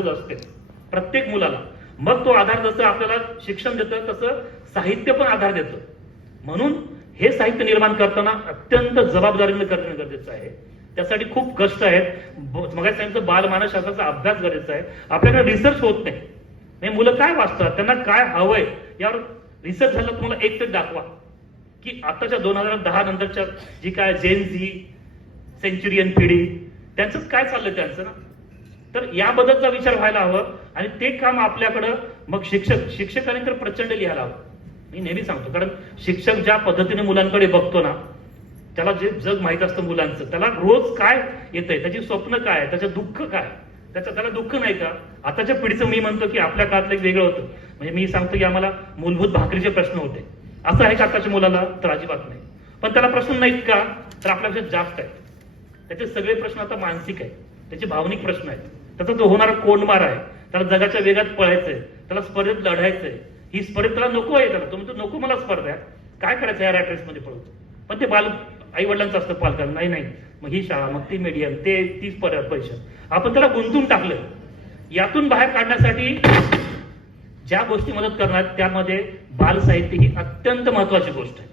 गरज असते. प्रत्येक मुलाला. मग तो आधार जसं आपल्याला शिक्षण देतं तसं साहित्य पण आधार देतं. म्हणून हे साहित्य निर्माण करताना अत्यंत जबाबदारीने करणं गरजेचं आहे. त्यासाठी खूप कष्ट आहेत. मग त्यांचं बालमानसशास्त्राचा अभ्यास गरजेचा आहे. आपल्याकडे रिसर्च होत नाही. नाही मुलं काय वाचतात? त्यांना काय हवंय? यावर रिसर्च झालं तुम्हाला एक तर दाखवा. की आताच्या दोन हजार दहा नंतरच्या जी काय जेन झी सेंचुरियन पिढी त्यांचंच काय चाललंय त्यांचं ना? तर याबद्दलचा विचार व्हायला हवं आणि ते काम आपल्याकडं मग शिक्षक शिक्षकांनी तर प्रचंड लिहायला हवं. मी नेहमी सांगतो कारण शिक्षक ज्या पद्धतीने मुलांकडे बघतो ना त्याला जे जग माहीत असतं मुलांचं त्याला रोज काय येतंय त्याची स्वप्न काय त्याचं दुःख काय त्याचं त्याला दुःख नाही का? आताच्या पिढीचं मी म्हणतो की आपल्या काळातलं एक वेगळं होतं. म्हणजे मी सांगतो की आम्हाला मूलभूत भाकरीचे प्रश्न होते. असं आहे का आताच्या मुलाला? तर अजिबात नाही. पण त्याला प्रश्न नाहीत का? तर आपल्यापेक्षा जास्त आहेत. त्याचे सगळे प्रश्न आता मानसिक आहेत. त्याचे भावनिक प्रश्न आहेत. त्याचा जो होणारा कोंडमार आहे त्याला जगाच्या वेगात पळायचंय त्याला स्पर्धेत लढायचंय ही स्पर्धेत त्याला नको आहे त्याला. तो नको मला स्पर्धा. आहे काय करायचं या रॅटमध्ये पळतो पण ते बाल आई वडिलांचं असतं पालकांना. नाही नाही. मग ही शाळा मग ती मीडियम ते तीच पैसे आपण त्याला गुंतून टाकलं. यातून बाहेर काढण्यासाठी ज्या गोष्टी मदत करणार त्यामध्ये बाल साहित्य ही अत्यंत महत्वाची गोष्ट आहे.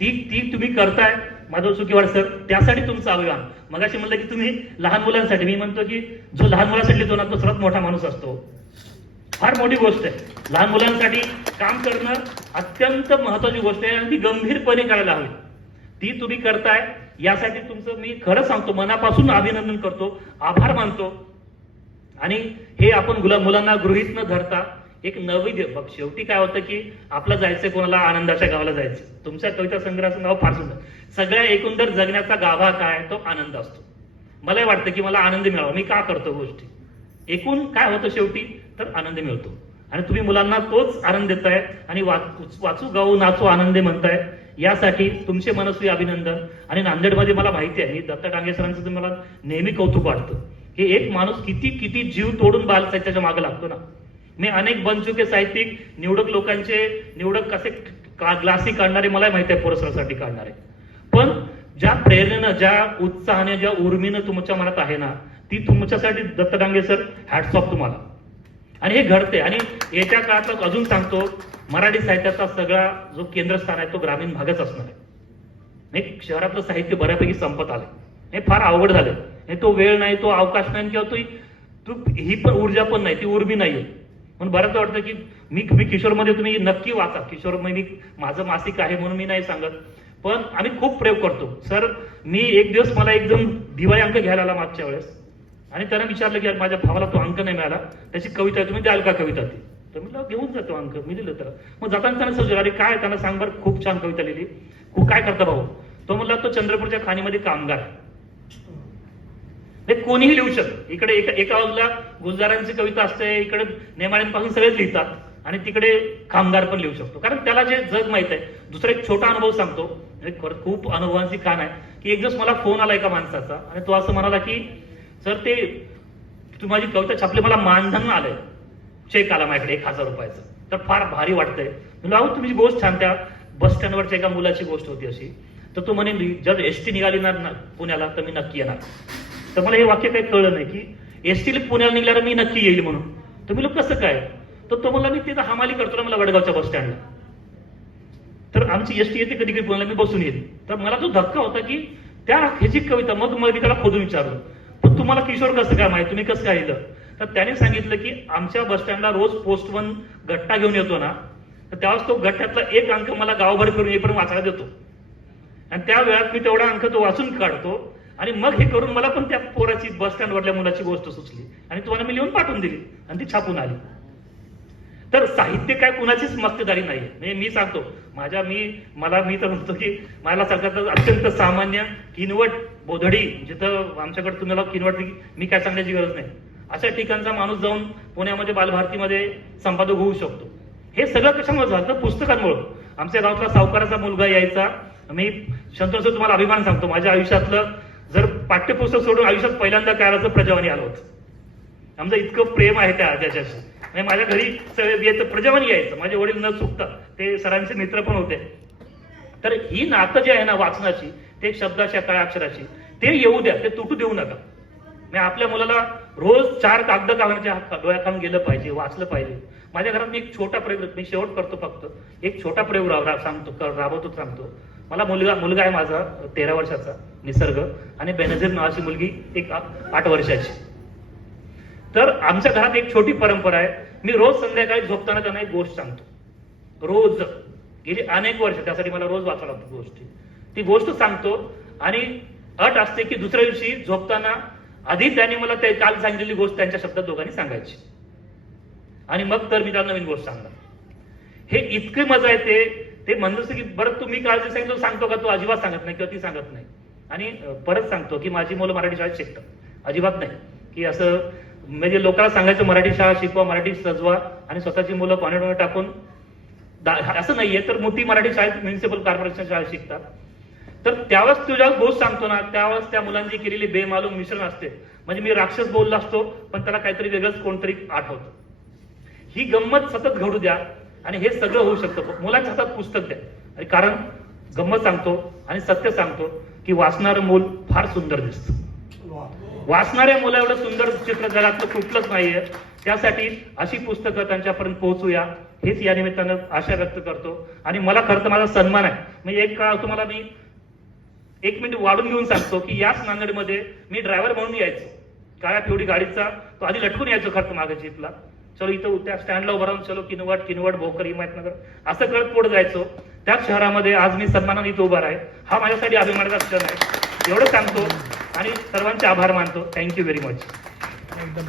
ती ती तुम्ही करताय माधव सुखीवाड सर त्यासाठी तुमचं मग मगाशी म्हणलं की तुम्ही लहान मुलांसाठी मी म्हणतो की जो लहान मुलांसाठी लिहितो ना तो सर्वात मोठा माणूस असतो. फार मोठी गोष्ट आहे. लहान मुलांसाठी काम करणं अत्यंत महत्वाची गोष्ट आहे आणि ती गंभीरपणे करायला हवी. ती तुम्ही करताय यासाठी तुमचं मी खरं सांगतो मनापासून अभिनंदन करतो आभार मानतो. आणि हे आपण गुला मुलांना गृहित न धरता एक नवी दे- बघ शेवटी काय होतं की आपलं जायचं कोणाला? आनंदाच्या गावाला जायचं. तुमच्या कविता संग्रहाचं नाव फार सुंदर. सगळ्या एकंदर जगण्याचा गाभा काय तो आनंद असतो. मला वाटतं की मला आनंद मिळावा. मी का करतो गोष्टी? एकूण काय होतं शेवटी? तर आनंद मिळतो. आणि तुम्ही मुलांना तोच आनंद देताय आणि वाचू गाऊ नाचू आनंद म्हणताय. यासाठी तुमचे मनस्वी अभिनंदन. आणि नांदेडमध्ये मला माहिती आहे दत्त डांगे सरांचं मला नेहमी कौतुक वाटतं. की एक माणूस किती किती जीव तोडून बाल साहित्याच्या मागे लागतो ना. मी अनेक बनचुके साहित्यिक निवडक लोकांचे निवडक कसे का- ग्लासी काढणारे मला माहिती आहे पुरस्कारासाठी काढणारे. पण ज्या प्रेरणेनं ज्या उत्साहाने ज्या उर्मीनं तुमच्या मनात आहे ना ती तुमच्यासाठी Datta Dange sir hats off तुम्हाला. आणि हे घडते आणि येत्या काळात अजून सांगतो मराठी साहित्याचा सगळा जो केंद्रस्थान आहे तो ग्रामीण भागच असणार आहे. हे शहरातलं साहित्य बऱ्यापैकी संपत आलं हे फार अवघड झालंय. हे तो वेळ नाही तो अवकाश नाही किंवा तो ही पण ऊर्जा पण नाही ती उर्मी नाहीये. म्हणून बऱ्याच वाटतं की मी मी किशोरमध्ये तुम्ही नक्की वाचा. किशोर मी माझं मासिक आहे म्हणून मी नाही सांगत. पण आम्ही खूप प्रयोग करतो. सर मी एक दिवस मला एकदम दिवाळी अंक घ्यायला आला मागच्या वेळेस. आणि त्यानं विचारलं की माझ्या भावाला तो अंक नाही मिळाला. त्याची कविता आहे तुम्ही द्याल का कविता ती? तर म्हटलं घेऊन जातो अंक. मी दिलं तर मग जाताना त्यांना सजवलं अरे काय त्यांना सांग बरं खूप छान कविता लिहिली. खूप काय करता भाऊ? तो म्हणला तो चंद्रपूरच्या खाणीमध्ये कामगार आहे. हे कोणीही लिहू शकत. इकडे एका एका बाजूला गुलजारांची कविता असते इकडे नेमाळ्यांपासून सगळेच लिहितात आणि तिकडे कामगार पण लिहू शकतो. कारण त्याला जे जग माहीत आहे. दुसरा एक छोटा अनुभव सांगतो. खरं खूप अनुभवांची खाण आहे. की एक दिवस मला फोन आला एका माणसाचा आणि तो असं म्हणाला की सर ते तू माझी कविता छापली मला मानधन आलंय. चेक आला माझ्याकडे एक हजार रुपयाचं. तर फार भारी वाटतंय. म्हणलं अहो तुमची गोष्ट छान. त्या बस स्टँडवरच्या एका मुलाची गोष्ट होती अशी. तर तो म्हणे जर एस टी निघाली ना पुण्याला तर मी नक्की येणार. तर मला हे वाक्य काही कळलं नाही की एसटीला पुण्याला निघल्यावर मी नक्की येईल म्हणून. तर मी लोक कसं काय? तर तो मला मी तिथं हमाली करतो ना मला वडगावच्या बस स्टँडला तर आमची एस टी येते कधी कधी पुण्याला मी बसून येईल. तर मला तो धक्का होता की त्या ह्याची कविता मग मी त्याला खोदून विचारलं. पण तुम्हाला किशोर कसं काय माहिती? तुम्ही कसं काय लिहिलं तर त्याने सांगितलं की आमच्या बस स्टँडला रोज पोस्टमन गट्टा घेऊन येतो ना तर त्यावेळेस तो गट्ट्यातला एक अंक मला गावभर करून येईपर्यंत वाचायला देतो. आणि त्या वेळात मी तेवढा अंक तो वाचून काढतो. आणि मग हे करून मला पण त्या पोराची बस स्टँडवरल्या मुलाची गोष्ट सुचली. आणि तुम्हाला मी लिहून पाठवून दिली. आणि ती छापून आली. तर साहित्य काय कुणाचीच मक्तेदारी नाही म्हणजे मी सांगतो माझ्या मी मला मी तर म्हणतो की मला सगळ्यात अत्यंत सामान्य किनवट बोधडी जिथं आमच्याकडे तुम्हाला किनवट मी काय सांगण्याची गरज नाही. अशा ठिकाणचा माणूस जाऊन पुण्यामध्ये बालभारतीमध्ये संपादक होऊ शकतो. हे सगळं कशामुळे झालं? तर पुस्तकांमुळं. आमच्या गावातला सावकाराचा मुलगा यायचा. मी संतोष तुम्हाला अभिमान सांगतो. माझ्या आयुष्यातलं जर पाठ्यपुस्तक सोडून आयुष्यात पहिल्यांदा काय प्रजावानी आलो होतं. आमचं इतकं प्रेम आहे त्या त्याच्याशी आणि म्हणजे माझ्या घरी येतं प्रजावानी यायचं. माझे वडील न चुकता. ते सरांचे मित्र पण होते. तर ही नातं जे आहे ना वाचनाची ते शब्दाच्या काय अक्षराची ते येऊ द्या. ते तुटू देऊ नका. म्हणजे आपल्या मुलाला रोज चार कागद कागदाच्या डोळ्याखालून गेलं पाहिजे वाचलं पाहिजे. माझ्या घरात मी एक छोटा प्रयोग मी शेवट करतो फक्त. एक छोटा प्रयोग राब- सांगतो राबवतो सांगतो. मला मुलगा मुलगा आहे माझा तेरा वर्षाचा निसर्ग. आणि बेनझीर नावाची मुलगी एक आठ वर्षाची. तर आमच्या घरात एक छोटी परंपरा आहे. मी रोज संध्याकाळी झोपताना त्यांना एक गोष्ट सांगतो. रोज. गेली अनेक वर्ष त्यासाठी मला रोज वाचावं लागतो गोष्टी. ती गोष्ट सांगतो आणि अट असते की दुसऱ्या दिवशी झोपताना आधी त्यांनी मला ते काल सांगितलेली गोष्ट त्यांच्या शब्दात दोघांनी सांगायची. आणि मग तर मी त्यांना नवीन गोष्ट सांगणार. हे इतकी मजा येते. ते म्हणलं की बरं तुम्ही काळजी सांगितलं सांगतो का? तू अजिबात सांगत नाही किंवा ती सांगत नाही. आणि परत सांगतो की माझी मुलं मराठी शाळेत शिकतात. अजिबात नाही. की असं म्हणजे लोकांना सांगायचं मराठी शाळा शिकवा मराठी सजवा आणि स्वतःची मुलं पाण्यामध्ये टाकून असं नाहीये तर मोठी मराठी शाळेत म्युनिसिपल कॉर्पोरेशन शाळा शिकतात. तर त्यावेळेस तू ज्यावेळेस गोष्ट सांगतो ना त्यावेळेस त्या मुलांची केलेली बेमालूम मिश्रण असते. म्हणजे मी राक्षस बोललो असतो पण त्याला काहीतरी वेगळंच कोणतरी आठवतं. ही गंमत सतत घडू द्या. आणि हे सगळं होऊ शकतं. मुलांच्या हातात पुस्तक द्या. आणि कारण गंमत सांगतो आणि सत्य सांगतो की वाचणारं मूल फार सुंदर दिसतं. वाचणाऱ्या मुला एवढं सुंदर चित्र जगातलं कुठलंच नाहीये. त्यासाठी अशी पुस्तकं त्यांच्यापर्यंत पोहोचूया. हेच या निमित्तानं आशा व्यक्त करतो. आणि मला खरं तर माझा सन्मान आहे. म्हणजे एक काळ तुम्हाला मी एक मिनिट वाढून घेऊन सांगतो की याच नांदेडमध्ये मी ड्रायव्हर म्हणून यायचो. काळ्या पिवडी गाडीचा तो आधी लटकून यायचो खरं मागे जीपला. चलो इथं त्या स्टँडला उभं राहून चलो किनवट किनवट भोकर हिमायतनगर असं कळत पुढे जायचो. त्याच शहरामध्ये आज मी सन्मानाने इथं उभा आहे हा माझ्यासाठी अभिमानाचा क्षण आहे. एवढं सांगतो आणि सर्वांचे आभार मानतो. थँक्यू व्हेरी मच एकदम